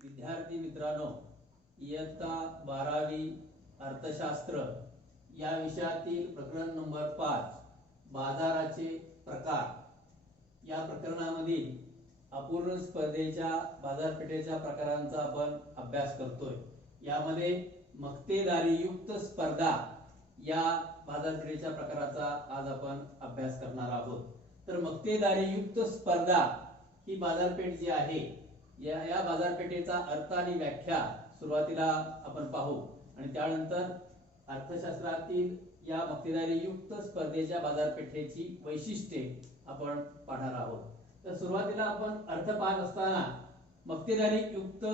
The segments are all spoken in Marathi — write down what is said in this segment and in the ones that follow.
विद्यार्थी मित्रांनो, इयत्ता 12वी अर्थशास्त्र या विषयातील प्रकरण नंबर 5 बाजाराचे प्रकार या प्रकरणामधील अपूर्ण स्पर्धेच्या बाजारपेठेच्या प्रकारांचा आपण अभ्यास करतोय। यामध्ये मक्तेदारी युक्त स्पर्धा या बाजारपेठेच्या प्रकाराचा आज आपण अभ्यास करणार आहोत। तर मक्तेदारी युक्त स्पर्धा ही बाजारपेठ जी आहे या बाजारपेठेचा अर्थ आणि व्याख्या सुरुवातीला आपण पाहू आणि त्यानंतर अर्थशास्त्रातील या मक्तेदारी युक्त स्पर्धेच्या बाजारपेठेची वैशिष्ट्ये आपण पाहणार आहोत। तर सुरुवातीला आपण अर्थ पाहत असताना मक्तेदारी युक्त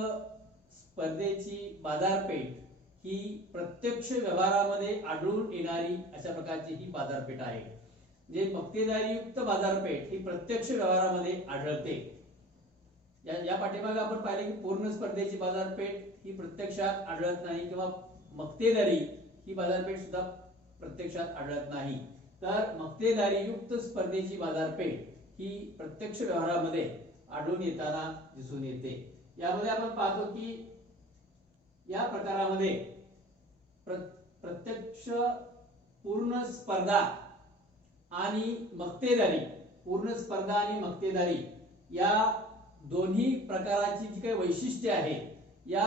स्पर्धेची बाजारपेठ ही प्रत्यक्ष व्यवहारामध्ये आढळून येणारी अशा प्रकारची ही बाजारपेठ आहे। जे मक्तेदारी युक्त बाजारपेठ ही प्रत्यक्ष व्यवहारामध्ये आढळते। या पाठीमागे आपण पाहिले की पूर्ण स्पर्धेची बाजारपेठ ही प्रत्यक्षात आढळत नाही किंवा मक्तेदारी ही बाजारपेठ सुद्धा प्रत्यक्षात आढळत नाही। तर मक्तेदारी युक्त स्पर्धेची बाजारपेठ ही प्रत्यक्ष व्यवहारामध्ये आढळून येताना दिसून येते। यामध्ये आपण पाहतो की या प्रकारामध्ये प्रत्यक्ष पूर्ण स्पर्धा आणि मक्तेदारी, पूर्ण स्पर्धा आणि मक्तेदारी या दोन्ही प्रकाराची जी काही वैशिष्ट्ये आहेत या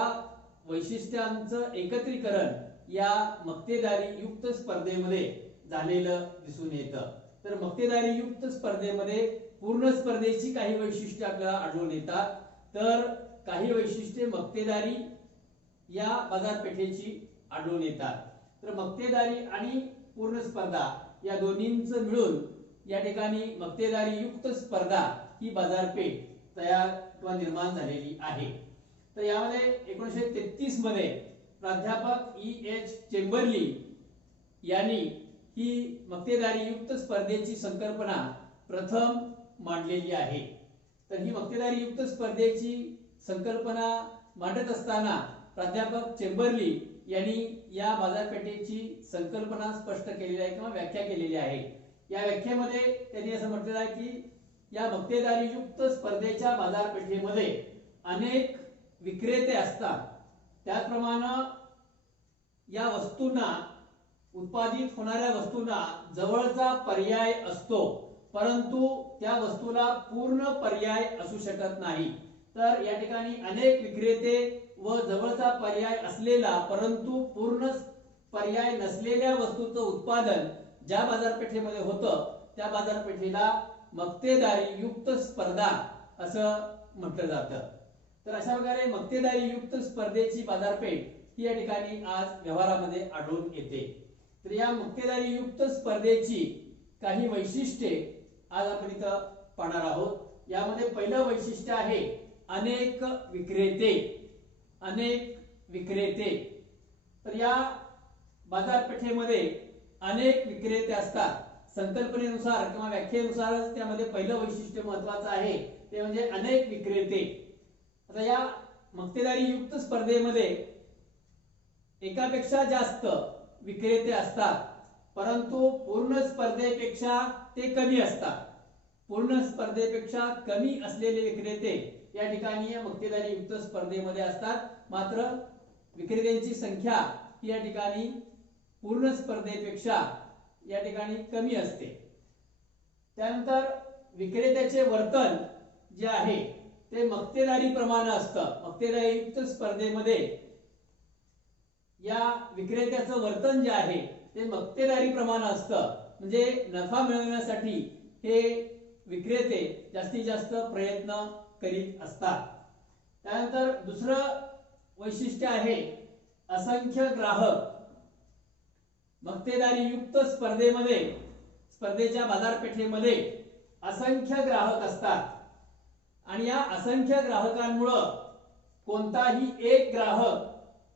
वैशिष्ट्यांचं एकत्रीकरण या मक्तेदारी युक्त स्पर्धेमध्ये झालेलं दिसून येतं। तर मक्तेदारी युक्त स्पर्धेमध्ये पूर्ण स्पर्धेची काही वैशिष्ट्ये आपल्याला आढळून येतात, तर काही वैशिष्ट्ये मक्तेदारी या बाजारपेठेची आढळून येतात। तर मक्तेदारी आणि पूर्ण स्पर्धा या दोन्हींचं मिळून या ठिकाणी मक्तेदारी युक्त स्पर्धा ही बाजारपेठ तयार किंवा निर्माण झालेली आहे। तर यामध्ये 1933 मध्ये प्राध्यापक E.H. चेंबरली यांनी ही मक्तेदारी युक्त स्पर्धेची संकल्पना प्रथम मांडलेली आहे। तर ही मक्तेदारी युक्त स्पर्धेची संकल्पना मांडत असताना प्राध्यापक चेंबरली यांनी या बाजारपेठेची संकल्पना स्पष्ट केलेली आहे किंवा व्याख्या केलेली आहे। या व्याख्येमध्ये त्यांनी असं म्हटलेलं आहे की या मक्तेदारी युक्त स्पर्धेच्या बाजारपेठेमध्ये अनेक विक्रेते असतात, त्याचप्रमाणे या वस्तूंना, उत्पादित होणाऱ्या वस्तूंना जवळचा पर्याय असतो, परंतु त्या वस्तूला पूर्ण पर्याय असू शकत नाही। तर या ठिकाणी अनेक विक्रेते व जवळचा पर्याय असलेला परंतु पूर्ण पर्याय नसलेल्या वस्तूचं उत्पादन ज्या बाजारपेठेमध्ये होतं त्या बाजारपेठेला मक्तेदारी युक्त स्पर्धा असं म्हटलं जातं। तर अशा प्रकारे मक्तेदारी युक्त स्पर्धेची बाजारपेठ ही या ठिकाणी आज व्यवहारामध्ये आढळून येते। तर या मक्तेदारी युक्त स्पर्धेची काही वैशिष्ट्ये आज आपण इथं पाहणार आहोत। यामध्ये पहिलं वैशिष्ट्य आहे अनेक विक्रेते। अनेक विक्रेते, तर या बाजारपेठेमध्ये अनेक विक्रेते असतात। संकल्पनेनुसार किंवा व्याख्येनुसारच त्यामध्ये पहिलं वैशिष्ट्य महत्त्वाचं आहे ते म्हणजे अनेक विक्रेते। आता या मक्तेदारी युक्त स्पर्धेमध्ये एकापेक्षा जास्त विक्रेते असतात, परंतु पूर्ण स्पर्धेपेक्षा ते कमी असतात। पूर्ण स्पर्धेपेक्षा कमी असलेले विक्रेते या ठिकाणी या मक्तेदारी युक्त स्पर्धेमध्ये असतात, मात्र विक्रेत्यांची संख्या ही या ठिकाणी पूर्ण स्पर्धेपेक्षा या ठिकाणी कमी असते। त्यानंतर विक्रेत्याचे वर्तन जे आहे ते मक्तेदारी प्रमाणे असतं। मक्तेदारी युक्त स्पर्धेमध्ये या विक्रेत्याचं वर्तन जे आहे ते मक्तेदारी प्रमाणे असतं, म्हणजे नफा मिळवण्यासाठी हे विक्रेते जास्तीत जास्त प्रयत्न करीत असतात। त्यानंतर दुसरं वैशिष्ट्य आहे असंख्य ग्राहक। मक्तेदारी युक्त स्पर्धेच्या बाजारपेठेमध्ये असंख्य ग्राहक असतात आणि या असंख्य ग्राहकांमुळे कोणताही एक ग्राहक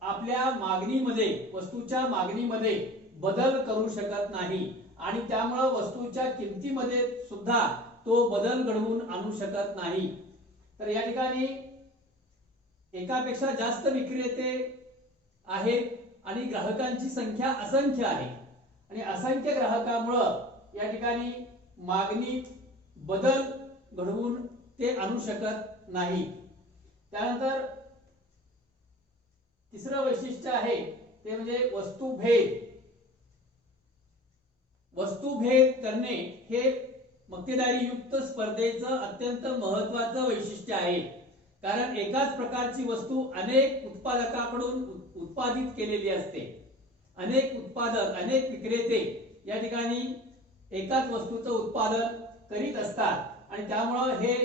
आपल्या मागणीमध्ये, वस्तूच्या मागणीमध्ये बदल करू शकत नाही आणि त्यामुळे वस्तूच्या किमतीमध्ये सुद्धा तो बदल घडवून आणू शकत नाही। तर या ठिकाणी एकापेक्षा जास्त विक्रेते आहेत आणि ग्राहकांची संख्या असंख्य आहे आणि असंख्य ग्राहकांमुळे या ठिकाणी मागणीत बदल घडवून ते आणू शकत नाही। त्यानंतर तिसरं वैशिष्ट्य आहे ते म्हणजे वस्तुभेद. वस्तुभेद करणे हे मक्तेदारी युक्त स्पर्धेचं अत्यंत महत्वाचं वैशिष्ट्य आहे. कारण एकाच प्रकारची वस्तू अनेक उत्पादकाकडून उत्पादित केलेली असते. अनेक उत्पादक, अनेक विक्रेते या ठिकाणी एकाच वस्तूचं उत्पादन करीत असतात आणि त्यामुळे हे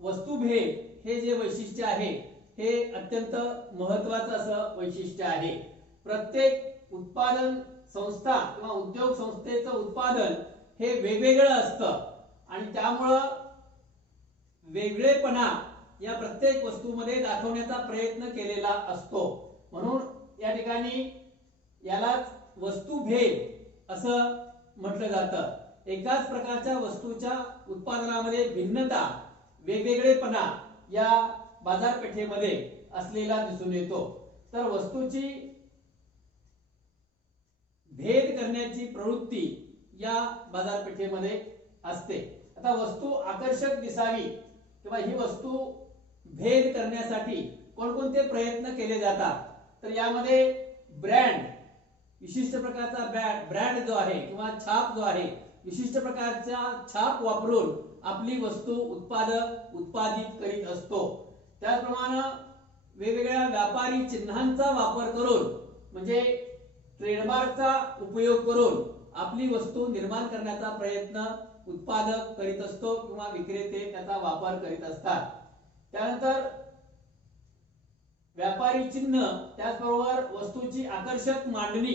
वस्तुभेद हे जे वैशिष्ट्य आहे हे अत्यंत महत्वाचं असं वैशिष्ट्य आहे. प्रत्येक उत्पादन संस्था किंवा उद्योग संस्थेचं उत्पादन हे वेगवेगळं असतं आणि त्यामुळं वेगळेपणा या प्रत्येक वस्तूमध्ये दाखवण्याचा प्रयत्न केलेला असतो. म्हणून या ठिकाणी यालाच वस्तुभेद असं म्हटलं जातं. एकाच प्रकारच्या वस्तूच्या उत्पादनामध्ये भिन्नता, वेगवेगळेपणा या बाजारपेठेमध्ये असलेला दिसून येतो. तर वस्तूची भेद करण्याची प्रवृत्ती या बाजारपेठेमध्ये असते. आता वस्तू आकर्षक दिसावी किंवा ही वस्तू भेद करण्यासाठी कोणकोणते प्रयत्न केले जातात, तर यामध्ये ब्रँड, विशिष्ट प्रकारचा ब्रँड जो आहे किंवा छाप जो आहे, विशिष्ट प्रकारचा छाप वापरून आपली वस्तू उत्पादित करीत असतो. त्याचप्रमाणे वेगवेगळ्या व्यापारी चिन्हांचा वापर करून म्हणजे ट्रेडमार्कचा उपयोग करून आपली वस्तू निर्माण करण्याचा प्रयत्न उत्पादक करीत असतो किंवा विक्रेते त्याचा वापर करीत असतात. त्यानंतर व्यापारी चिन्ह, त्याचबरोबर वस्तूची आकर्षक मांडणी.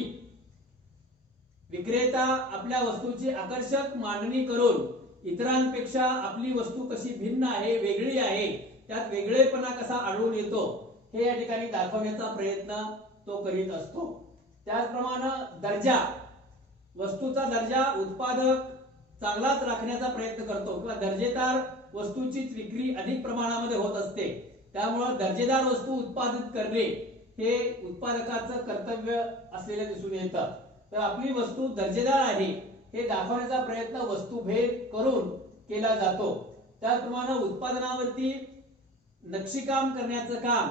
विक्रेता आपल्या वस्तूची आकर्षक मांडणी करून इतरांपेक्षा आपली वस्तू कशी भिन्न आहे, वेगळी आहे, त्यात वेगळेपणा कसा आढळून येतो हे या ठिकाणी दाखवण्याचा प्रयत्न तो करीत असतो. त्याचप्रमाणे दर्जा, वस्तूचा दर्जा उत्पादक चांगलाच राखण्याचा प्रयत्न करतो किंवा दर्जेदार वस्तूची विक्री अधिक प्रमाणामध्ये होत असते. त्यामुळे दर्जेदार वस्तू उत्पादित करणे हे उत्पादकाचं कर्तव्य असलेले दिसून येतं. तर आपली वस्तू दर्जेदार आहे हे दाखवण्याचा प्रयत्न वस्तुभेद करून केला जातो. त्याचप्रमाणे उत्पादनावरती नक्षीकाम करण्याचं काम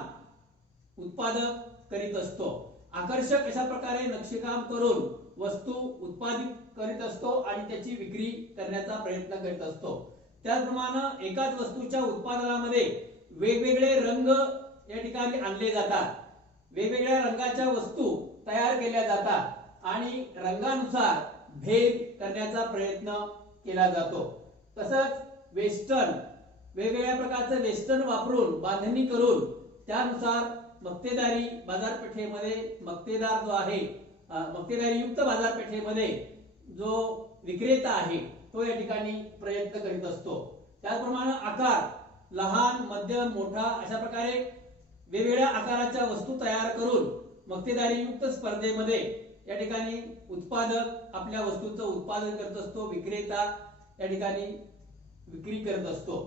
उत्पादक करीत असतो. आकर्षक अशा प्रकारे नक्षीकाम करून वस्तू उत्पादित करीत असतो आणि त्याची विक्री करण्याचा प्रयत्न करीत असतो. त्याचप्रमाणे एकाच वस्तूच्या उत्पादनामध्ये वेगवेगळे रंग या ठिकाणी आणले जातात. वेगवेगळ्या रंगाच्या वस्तू तयार केल्या जातात आणि रंगानुसार भेद करण्याचा प्रयत्न केला जातो. तसंच वेस्टर्न, वेगवेगळ्या प्रकारचं वेस्टर्न वापरून बांधणी करून त्यानुसार मक्तेदारी बाजारपेठेमध्ये मक्तेदार जो आहे, मक्तेदारी युक्त बाजारपेठेमध्ये जो विक्रेता आहे तो या ठिकाणी प्रयत्न करीत असतो. त्याचप्रमाणे आकार, लहान, मध्यम, मोठा अशा प्रकारे वेगवेगळ्या आकाराच्या वस्तू तयार करून मक्तेदारी युक्त स्पर्धेमध्ये या ठिकाणी उत्पादक आपल्या वस्तूचं उत्पादन करत असतो, विक्रेता या ठिकाणी विक्री करत असतो.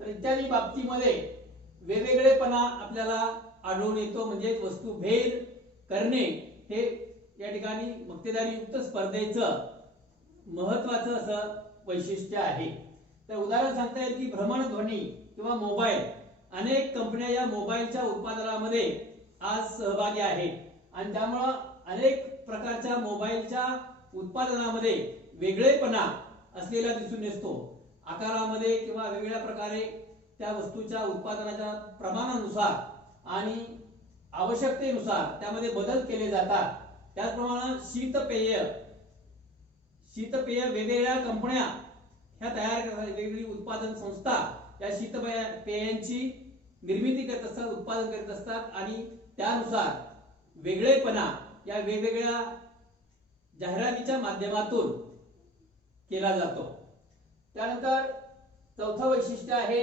तर इत्यादी बाबतीमध्ये वेगवेगळेपणा आपल्याला आढळून येतो. म्हणजे वस्तू भेद करणे हे या ठिकाणी मक्तेदारी युक्त स्पर्धेचं महत्वाचं असं वैशिष्ट्य आहे. तर उदाहरण सांगता येईल की भ्रमणध्वनी किंवा मोबाईल, अनेक कंपन्या या मोबाईलच्या उत्पादनामध्ये आज सहभागी आहेत आणि त्यामुळे अनेक प्रकारच्या मोबाईलच्या उत्पादनामध्ये वेगळेपणा असलेला दिसून येतो. आकारामध्ये किंवा वेगवेगळ्या प्रकारे त्या वस्तूच्या उत्पादनाच्या प्रमाणानुसार आणि आवश्यकतेनुसार त्यामध्ये बदल केले जातात. त्याचप्रमाणे शीतपेय वेगवेगळ्या कंपन्या ह्या तयार करतात, वेगवेगळी उत्पादन संस्था या शीतपेयांची निर्मिती करत असतात, उत्पादन करत असतात आणि त्यानुसार वेगळेपणा या वेगवेगळ्या जाहिरातीच्या माध्यमातून केला जातो. त्यानंतर चौथं वैशिष्ट्य आहे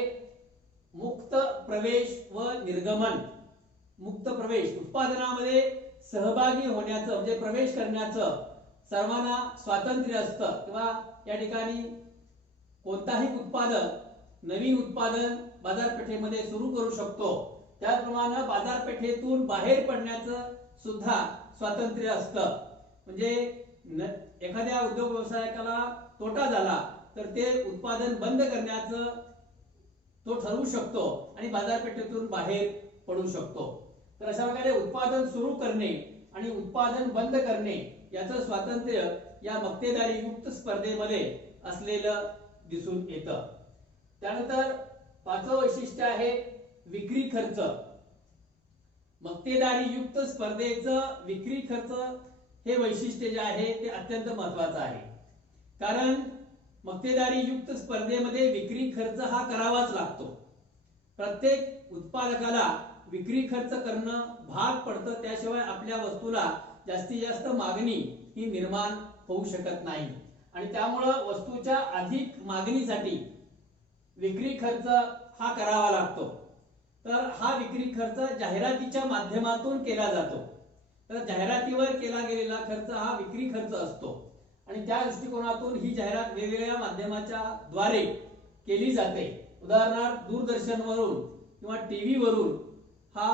मुक्त प्रवेश व निर्गमन. मुक्त प्रवेश, उत्पादनामध्ये सहभागी होण्याचं म्हणजे प्रवेश करण्याचं सर्वांना स्वातंत्र्य असतं किंवा या ठिकाणी कोणताही उत्पादक नवीन उत्पादन बाजारपेठेमध्ये सुरू करू शकतो. त्याचप्रमाणे बाजारपेठेतून बाहेर पडण्याचं सुद्धा स्वातंत्र्य असतं. म्हणजे एखाद्या उद्योग व्यवसायकाला तोटा झाला तर ते उत्पादन बंद करण्याचं तो ठरवू शकतो आणि बाजारपेठेतून बाहेर पडू शकतो. तर अशा प्रकारे उत्पादन सुरू करणे आणि उत्पादन बंद करणे याचं स्वातंत्र्य या मक्तेदारी युक्त स्पर्धेमध्ये असलेलं दिसून येतं. त्यानंतर पाचवं वैशिष्ट्य आहे विक्री खर्च. मक्तेदारी युक्त स्पर्धेचं विक्री खर्च हे वैशिष्ट्य जे आहे ते अत्यंत महत्वाचं आहे. कारण मक्तेदारी युक्त स्पर्धेमध्ये विक्री खर्च हा करावाच लागतो. प्रत्येक उत्पादकाला विक्री खर्च करणं भाग पडतं, त्याशिवाय आपल्या वस्तूला जास्तीत जास्त मागणी ही निर्माण होऊ शकत नाही. आणि त्यामुळं वस्तूच्या अधिक मागणीसाठी विक्री खर्च हा करावा लागतो. तर हा विक्री खर्च जाहिरातीच्या माध्यमातून केला जातो. तर जाहिरातीवर केला गेलेला खर्च हा विक्री खर्च असतो आणि त्या दृष्टिकोनातून ही जाहिरात वेगवेगळ्या माध्यमाच्या द्वारे केली जाते. उदाहरणार्थ दूरदर्शनवरून किंवा टीव्ही वरून हा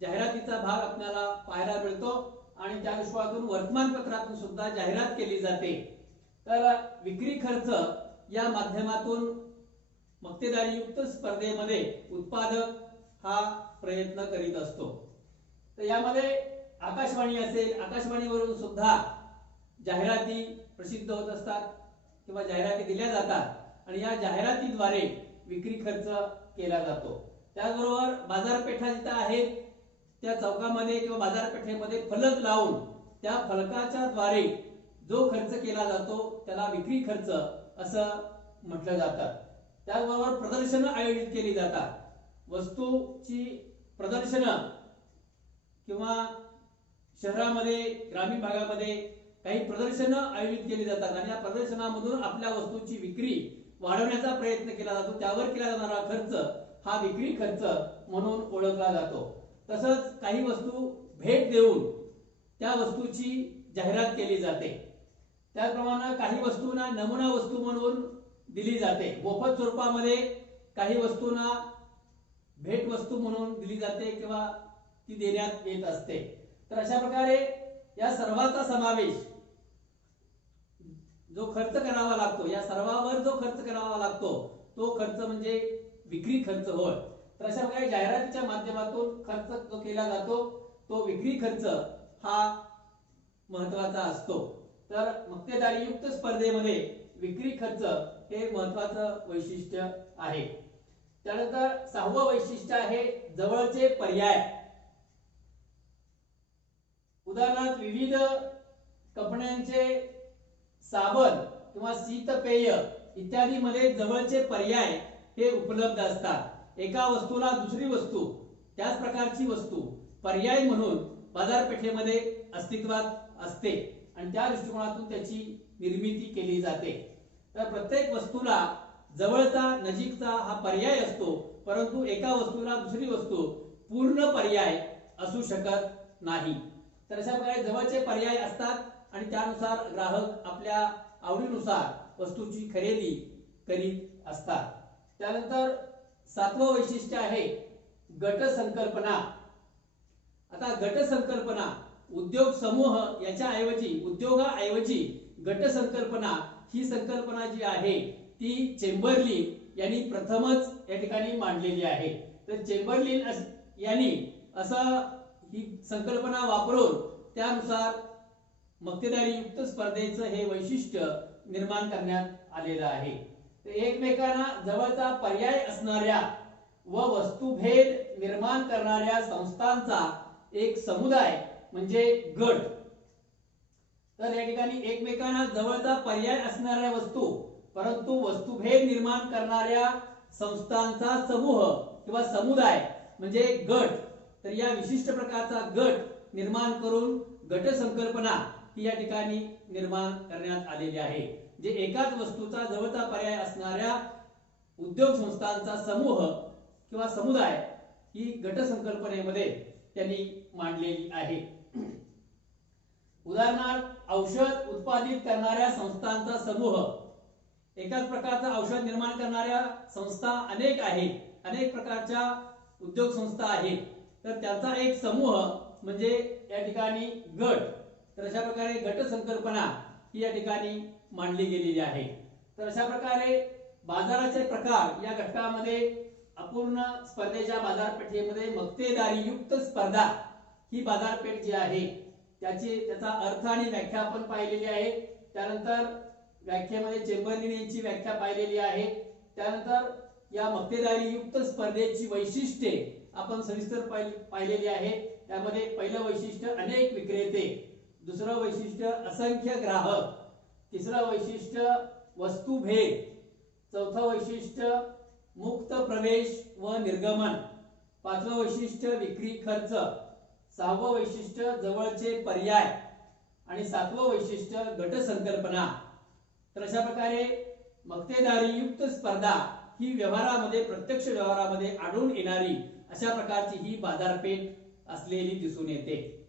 जाहिरातीचा भाग आपल्याला पाहायला मिळतो आणि त्या दृष्टिकोनातून वर्तमानपत्रातून सुद्धा जाहिरात केली जाते. तर विक्री खर्च या माध्यमातून मक्तेदारी युक्त स्पर्धेमध्ये उत्पादक हा प्रयत्न करीत असतो. तर यामध्ये आकाशवाणी असेल, आकाशवाणीवरून सुद्धा जाहिराती प्रसिद्ध होत असतात किंवा जाहिराती दिल्या जातात आणि या जाहिरातीद्वारे विक्री खर्च केला जातो. त्याचबरोबर बाजारपेठा जिथं आहेत त्या चौकामध्ये किंवा बाजारपेठेमध्ये फलक लावून त्या फलकाच्या द्वारे जो खर्च केला जातो त्याला विक्री खर्च असं म्हटलं जातं. त्याचबरोबर प्रदर्शनं आयोजित केली जातात. वस्तूची प्रदर्शनं किंवा शहरामध्ये ग्रामीण भागामध्ये काही प्रदर्शनं आयोजित केली जातात आणि या प्रदर्शनामधून आपल्या वस्तूची विक्री वाढवण्याचा प्रयत्न केला जातो. त्यावर केला जाणारा खर्च हा विक्री खर्च म्हणून ओळखला जातो. तसंच काही वस्तू भेट देऊन त्या वस्तूची जाहिरात केली जाते. त्याचप्रमाणे काही वस्तूंना नमुना वस्तू म्हणून दिली जाते. मोफत स्वरूपामध्ये काही वस्तूंना भेट वस्तू म्हणून दिली जाते किंवा ती देण्यात येत असते. तर अशा प्रकारे या सर्वाचा समावेश जो खर्च करावा लागतो, या सर्वावर जो खर्च करावा लागतो तो खर्च म्हणजे विक्री खर्च होय. तर अशा प्रकारे जाहिरातीच्या माध्यमातून खर्च जो केला जातो तो विक्री खर्च हा महत्वाचा असतो. तर मक्तेदारी युक्त स्पर्धेमध्ये विक्री खर्च हे महत्वाचं वैशिष्ट्य आहे. त्यानंतर सहावं वैशिष्ट्य आहे जवळचे पर्याय. उदाहरणार्थ विविध कंपन्यांचे साबण किंवा शीतपेय इत्यादी मध्ये जवळचे पर्याय हे उपलब्ध असतात. एका वस्तूला दुसरी वस्तू त्याच प्रकारची वस्तू पर्याय म्हणून बाजारपेठेमध्ये अस्तित्वात असते आणि त्या दृष्टिकोनातून त्याची निर्मिती केली जाते. तर प्रत्येक वस्तूला जवळचा नजीकचा हा पर्याय असतो, परंतु एका वस्तूला दुसरी वस्तू पूर्ण पर्याय असू शकत नाही. तर अशा प्रकारे जवळचे पर्याय असतात आणि त्यानुसार ग्राहक आपल्या आवडीनुसार वस्तूची खरेदी करीत असतात. त्यानंतर सातवं वैशिष्ट्य आहे गट संकल्पना. आता गट संकल्पना उद्योग समूह याच्या ऐवजी उद्योगाऐवजी गट संकल्पना ही संकल्पना जी आहे ती चेंबरलिन यांनी प्रथमच या ठिकाणी मांडलेली आहे. तर चेंबरलिन यांनी असं ही संकल्पना वापरून त्यानुसार मक्तेदारी युक्त स्पर्धेचं हे वैशिष्ट्य निर्माण करण्यात आलेलं आहे. तर एकमेकांना जवळचा पर्याय असणाऱ्या व वस्तुभेद निर्माण करणाऱ्या संस्थांचा एक समुदाय म्हणजे गट. तर या ठिकाणी एकमेकांना जवळचा पर्याय असणाऱ्या वस्तू परंतु वस्तुभेद निर्माण करणाऱ्या संस्थांचा समूह किंवा समुदाय म्हणजे गट. तर या विशिष्ट प्रकारचा गट निर्माण करून गट संकल्पना ही या ठिकाणी निर्माण करण्यात आलेली आहे. जे एकाच वस्तूचा जवळचा पर्याय असणाऱ्या उद्योग संस्थांचा समूह किंवा समुदाय ही गट संकल्पनेमध्ये त्यांनी मांडलेली आहे. उदाहरणार्थ औषध उत्पादित करणाऱ्या संस्थांचा समूह. एकाच प्रकारचा औषध निर्माण करणाऱ्या संस्था अनेक आहेत, अनेक प्रकारच्या उद्योग संस्था आहेत. तर त्याचा एक समूह म्हणजे या ठिकाणी गट. तर अशा प्रकारे गट संकल्पना ही या ठिकाणी मांडली गेलेली आहे. तर अशा प्रकारे बाजाराचे प्रकार या घटकामध्ये अपूर्ण स्पर्धेच्या बाजारपेठेमध्ये मक्तेदारी युक्त स्पर्धा ही बाजारपेठ जी आहे त्याचा अर्थ आणि व्याख्या आपण पाहिलेली आहे. त्यानंतर व्याख्येमध्ये चेंबरलिन यांची व्याख्या पाहिलेली आहे. त्यानंतर या मक्तेदारी युक्त स्पर्धेची वैशिष्ट्ये आपण सविस्तर पाहिलेली आहे. त्यामध्ये पहिलं वैशिष्ट्य अनेक विक्रेते, दुसरं वैशिष्ट्य असंख्य ग्राहक, तिसरं वैशिष्ट्य वस्तुभेद, चौथं वैशिष्ट्य मुक्त प्रवेश व निर्गमन, पाचवं वैशिष्ट्य विक्री खर्च, सहावं वैशिष्ट्य जवळचे पर्याय आणि सातवं वैशिष्ट्य गट संकल्पना. तर अशा प्रकारे मक्तेदारी युक्त स्पर्धा ही व्यवहारामध्ये, प्रत्यक्ष व्यवहारामध्ये आढळून येणारी अशा प्रकारची ही बाजारपेठ असलेली दिसून येते.